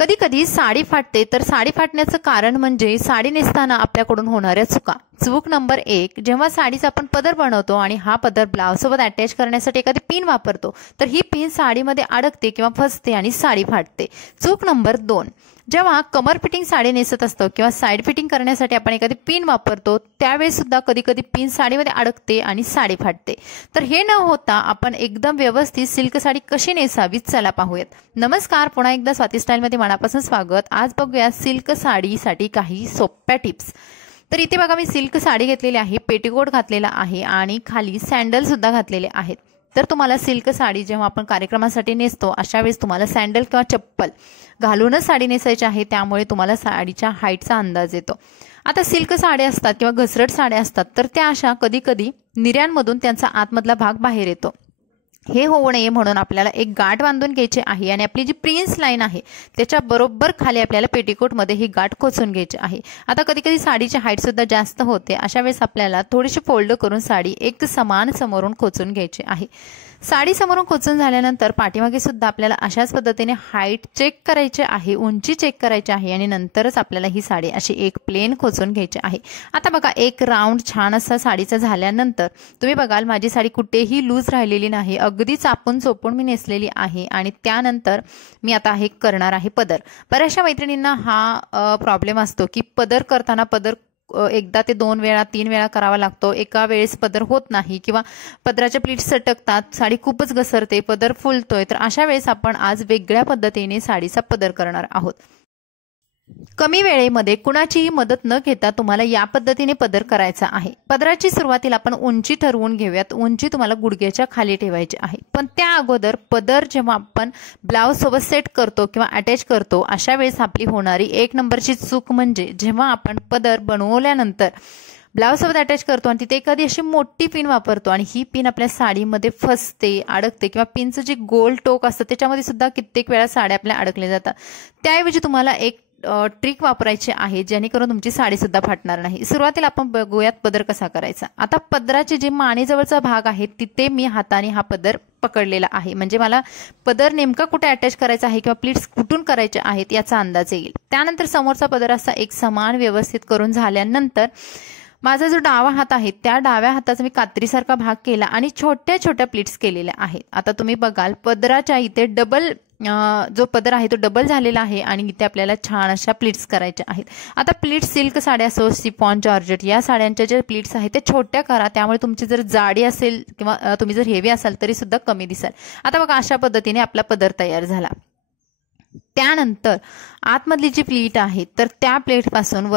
कधी कधी साडी फाटते, तर साडी फाटण्याचं कारण म्हणजे साडी नेसताना आपल्याकडून होणाऱ्या चुका. चूक नंबर 1, जेव्हा साडीचा आपण पदर बनवतो आणि हा पदर ब्लाउज सोबत अटॅच करण्यासाठी एखादी पिन वापरतो, तर ही पिन साडीमध्ये अडकते किंवा फसते आणि साडी फाटते. चूक नंबर 2, जेव्हा कमर फिटिंग साडी नेसत असतो किंवा साईड फिटिंग करण्यासाठी आपण एखादी पिन वापरतो, त्यावेळेस सुद्धा कधी कधी पिन साडीमध्ये अडकते आणि साडी फाटते. तर हे न होता आपण एकदम व्यवस्थित सिल्क साडी कशी नेसावी, चला पाहूयात. नमस्कार, पुन्हा एकदा स्वाती स्टाईलमध्ये मनापासून स्वागत. आज बघूया सिल्क साडीसाठी काही सोप्या टिप्स. तर इथे बघा, मी सिल्क साडी घेतलेली आहे, पेटीकोट घातलेला आहे आणि खाली सॅन्डल सुद्धा घातलेले आहेत. तर तुम्हाला सिल्क साडी जेव्हा आपण कार्यक्रमासाठी नेसतो, अशा वेळेस तुम्हाला सॅन्डल किंवा चप्पल घालूनच साडी नेसायची आहे, त्यामुळे तुम्हाला साडीच्या हाईटचा अंदाज येतो. आता सिल्क साड्या असतात किंवा घसरट साड्या असतात, तर त्या अशा कधी कधी निऱ्यांमधून त्यांचा आतमधला भाग बाहेर येतो. हे होऊ नये म्हणून आपल्याला एक गाठ बांधून घ्यायची आहे आणि आपली जी प्रिन्स लाईन आहे त्याच्या बरोबर खाली आपल्याला पेटीकोटमध्ये ही गाठ खोचून घ्यायची आहे. आता कधी कधी साडीची हाईट सुद्धा जास्त होते, अशा वेळेस आपल्याला थोडीशी फोल्ड करून साडी एक समान समोरून खोचून घ्यायची आहे. साडी समोरून खोचून झाल्यानंतर पाठीमागे सुद्धा आपल्याला अशाच पद्धतीने हाईट चेक करायची आहे, उंची चेक करायची आहे आणि नंतरच आपल्याला ही साडी अशी एक प्लेन खोचून घ्यायची आहे. आता बघा, एक राऊंड छान असा साडीचा झाल्यानंतर तुम्ही बघाल माझी साडी कुठेही लूज राहिलेली नाही, अगदी चापून चोपून मी नेसलेली आहे. आणि त्यानंतर मी आता हे करणार आहे पदर. बऱ्याचशा मैत्रिणींना हा प्रॉब्लेम असतो की पदर करताना पदर एकदा ते 2 वेळा 3 वेळा करावा लागतो, एका वेळेस पदर होत नाही किंवा पदराच्या प्लीट्स सटकतात, साडी खूपच घसरते, पदर फुलतोय. तर अशा वेळेस आपण आज वेगळ्या पद्धतीने साडीचा पदर करणार आहोत. कमी वेळेमध्ये कुणाचीही मदत न घेता तुम्हाला या पद्धतीने पदर करायचा आहे. पदराची सुरुवातीला आपण उंची ठरवून घेऊयात. उंची तुम्हाला गुडघ्याच्या खाली ठेवायची आहे. पण त्या अगोदर पदर जेव्हा आपण ब्लाउज सोबत सेट करतो किंवा अटॅच करतो, अशा वेळेस आपली होणारी 1 नंबरची चूक म्हणजे जेव्हा आपण पदर बनवल्यानंतर ब्लाउज सोबत अटॅच करतो आणि तिथे एखादी अशी मोठी पिन वापरतो आणि ही पिन आपल्या साडीमध्ये फसते, अडकते किंवा पिनचं जे गोल टोक असतं त्याच्यामध्ये सुद्धा कित्येक वेळा साड्या आपल्या अडकल्या जातात. त्याऐवजी तुम्हाला एक ट्रिक वापरायची आहे जेणेकरून तुमची साडी सुद्धा फाटणार नाही. सुरुवातीला आपण बघूयात पदर कसा करायचा. आता पदराचे जे मानेजवळचा भाग आहे तिथे मी हाताने हा पदर पकडलेला आहे, म्हणजे मला पदर नेमका कुठे अटॅच करायचा आहे किंवा प्लीट्स कुठून करायचे आहेत याचा अंदाज येईल. त्यानंतर समोरचा पदर असा एक समान व्यवस्थित करून झाल्यानंतर माझा जो डावा हात आहे त्या डाव्या हाताचा मी कात्रीसारखा भाग केला आणि छोट्या छोट्या प्लीट्स केलेल्या आहेत. आता तुम्ही बघाल पदराच्या इथे डबल जो पदर आहे तो डबल झालेला आहे आणि इथे आपल्याला छान अशा प्लीट्स करायच्या आहेत. आता प्लीट्स सिल्क साड्या असो, शिफॉन, जॉर्जेट या साड्यांच्या ज्या प्लीट्स आहेत त्या छोट्या करा, त्यामुळे तुमची जर जाडी असेल किंवा तुम्ही जर हेवी असाल तरी सुद्धा कमी दिसाल. आता बघा, अशा पद्धतीने आपला पदर तयार झाला. त्यानंतर आतमधली जी प्लीट आहे तर त्या प्लेटपासून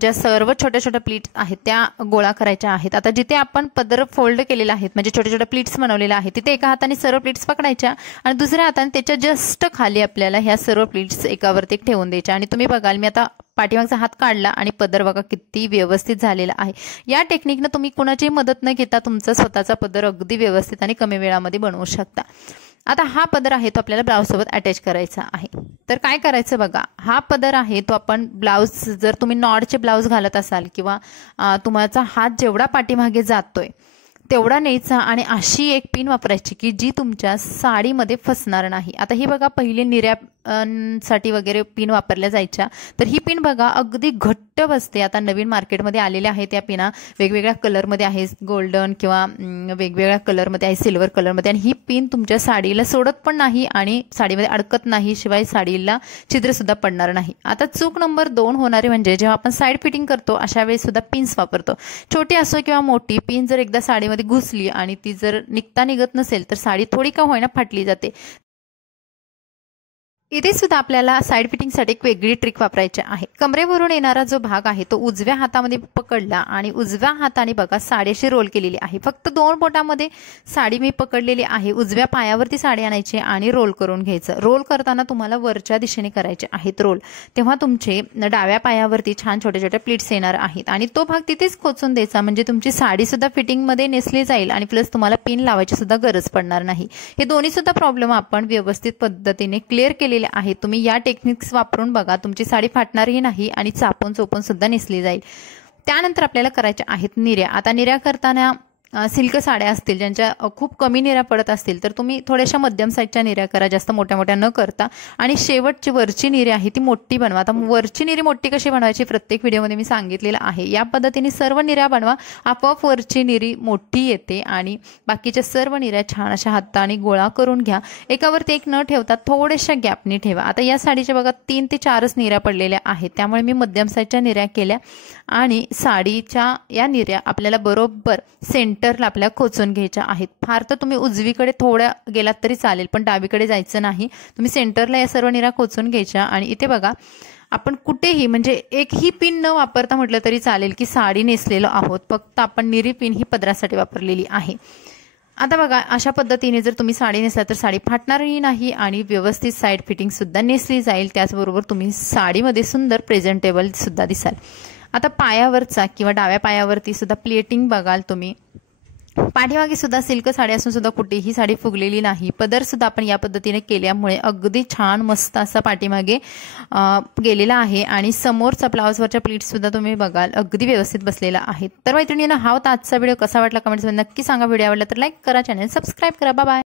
ज्या सर्व छोट्या छोट्या प्लीट्स आहेत त्या गोळा करायच्या आहेत. आता जिथे आपण पदर फोल्ड केलेला आहे म्हणजे छोट्या छोट्या प्लीट्स बनवलेल्या आहेत तिथे एका हाताने सर्व प्लीट्स पकडायच्या आणि दुसऱ्या हाताने त्याच्या जस्ट खाली आपल्याला ह्या सर्व प्लीट्स एकावरती ठेवून द्यायच्या. आणि तुम्ही बघाल मी आता पाठीमागचा हात काढला आणि पदर बघा किती व्यवस्थित झालेला आहे. या टेक्निकनं तुम्ही कुणाचीही मदत न घेता तुमचा स्वतःचा पदर अगदी व्यवस्थित आणि कमी वेळामध्ये बनवू शकता. आता हा पदर आहे तो आपल्याला ब्लाउज सोबत अटॅच करायचा आहे. तर काय करायचं बघा, हा पदर आहे तो आपण ब्लाउज, जर तुम्ही नॉडचे ब्लाउज घालत असाल किंवा तुमचा हात जेवढा पाठीमागे जातोय तेवढा न्यायचा आणि अशी एक पिन वापरायची की जी तुमच्या साडीमध्ये फसणार नाही. आता ही बघा, पहिले निर्या साठी वगैरे पिन वापरल्या जायच्या, तर ही पिन बघा अगदी घट्ट बसते. आता नवीन मार्केटमध्ये आलेल्या आहेत त्या पिना, वेगवेगळ्या कलरमध्ये आहे, गोल्डन किंवा वेगवेगळ्या कलरमध्ये आहे, सिल्वर कलरमध्ये, आणि ही पिन तुमच्या साडीला सोडत पण नाही आणि साडीमध्ये अडकत नाही, शिवाय साडीला छिद्र सुद्धा पडणार नाही. आता चूक नंबर 2 होणारी म्हणजे जेव्हा आपण साईड फिटिंग करतो अशा वेळेस सुद्धा पिन्स वापरतो. छोटी असो किंवा मोठी, पिन जर एकदा साडीमध्ये घुसली आणि ती जर निघत नसेल तर साडी थोडी का होईना फाटली जाते. इथे सुद्धा आपल्याला साईड फिटिंगसाठी एक वेगळी ट्रिक वापरायची आहे. कमरेवरून येणारा जो भाग आहे तो उजव्या हातामध्ये पकडला आणि उजव्या हाताने बघा साडी अशी रोल केलेली आहे. फक्त 2 बोटामध्ये साडी मी पकडलेली आहे. उजव्या पायावरती साडी आणायची आणि रोल करून घ्यायचं. रोल करताना तुम्हाला वरच्या दिशेने करायचे आहेत रोल, तेव्हा तुमचे डाव्या पायावरती छान छोट्या छोट्या प्लीट्स येणार आहेत आणि तो भाग तिथेच खोचून द्यायचा, म्हणजे तुमची साडी सुद्धा फिटिंगमध्ये नेसली जाईल आणि प्लस तुम्हाला पिन लावायची सुद्धा गरज पडणार नाही. हे दोन्ही सुद्धा प्रॉब्लेम आपण व्यवस्थित पद्धतीने क्लिअर केले आहे. तुम्ही या टेक्निक्स वापरून बघा, तुमची साडी फाटणारही नाही आणि चापून चोपून सुद्धा नेसली जाईल. त्यानंतर आपल्याला करायच्या आहेत निर्या. आता निर्या करताना सिल्क साड्या असतील ज्यांच्या खूप कमी निऱ्या पडत असतील तर तुम्ही थोड्याशा मध्यम साईजच्या निऱ्या करा, जास्त मोठ्या मोठ्या न करता. आणि शेवटची वरची निरी आहे ती मोठी बनवा. आता वरची निरी मोठी कशी बनवायची प्रत्येक व्हिडिओमध्ये मी सांगितलेलं आहे. या पद्धतीने सर्व निऱ्या बनवा, आपोआप वरची निरी मोठी येते. आणि बाकीच्या सर्व निऱ्या छान अशा हाताने गोळा करून घ्या. एकावरती एक न ठेवता थोड्याशा गॅपने ठेवा. आता या साडीच्या बघा 3 ते 4च निऱ्या पडलेल्या आहेत, त्यामुळे मी मध्यम साईजच्या निऱ्या केल्या. आणि साडीच्या या निऱ्या आपल्याला बरोबर सेंटरला आपल्याला खोचून घ्यायच्या आहेत. फार तर तुम्ही उजवीकडे थोड्या गेलात तरी चालेल, पण डावीकडे जायचं नाही. तुम्ही सेंटरला या सर्व निऱ्या खोचून घ्यायच्या. आणि इथे बघा आपण कुठेही म्हणजे एकही पिन न वापरता म्हटलं तरी चालेल की साडी नेसलेलो आहोत, फक्त आपण निरी पिन ही पदरासाठी वापरलेली आहे. आता बघा अशा पद्धतीने जर तुम्ही साडी नेसला तर साडी फाटणारही नाही आणि व्यवस्थित साईड फिटिंग सुद्धा नेसली जाईल. त्याचबरोबर तुम्ही साडीमध्ये सुंदर प्रेझेंटेबल सुद्धा दिसाल. आता पायावरचा किंवा डाव्या पायावरती सुद्धा प्लेटिंग बघाल तुम्ही. पाठीमागे सुद्धा सिल्क साडी असून सुद्धा कुठेही साडी फुगलेली नाही. पदर सुद्धा आपण या पद्धतीने केल्यामुळे अगदी छान मस्त असा पाठीमागे गेलेला आहे. आणि समोरचा ब्लाउजवरच्या प्लीट्स सुद्धा तुम्ही बघाल अगदी व्यवस्थित बसलेला आहे. तर मैत्रिणींनो, हा होता आजचा व्हिडिओ. कसा वाटला कमेंट्समध्ये नक्की सांगा. व्हिडिओ आवडला तर लाईक करा, चॅनल सबस्क्राईब करा. Bye bye.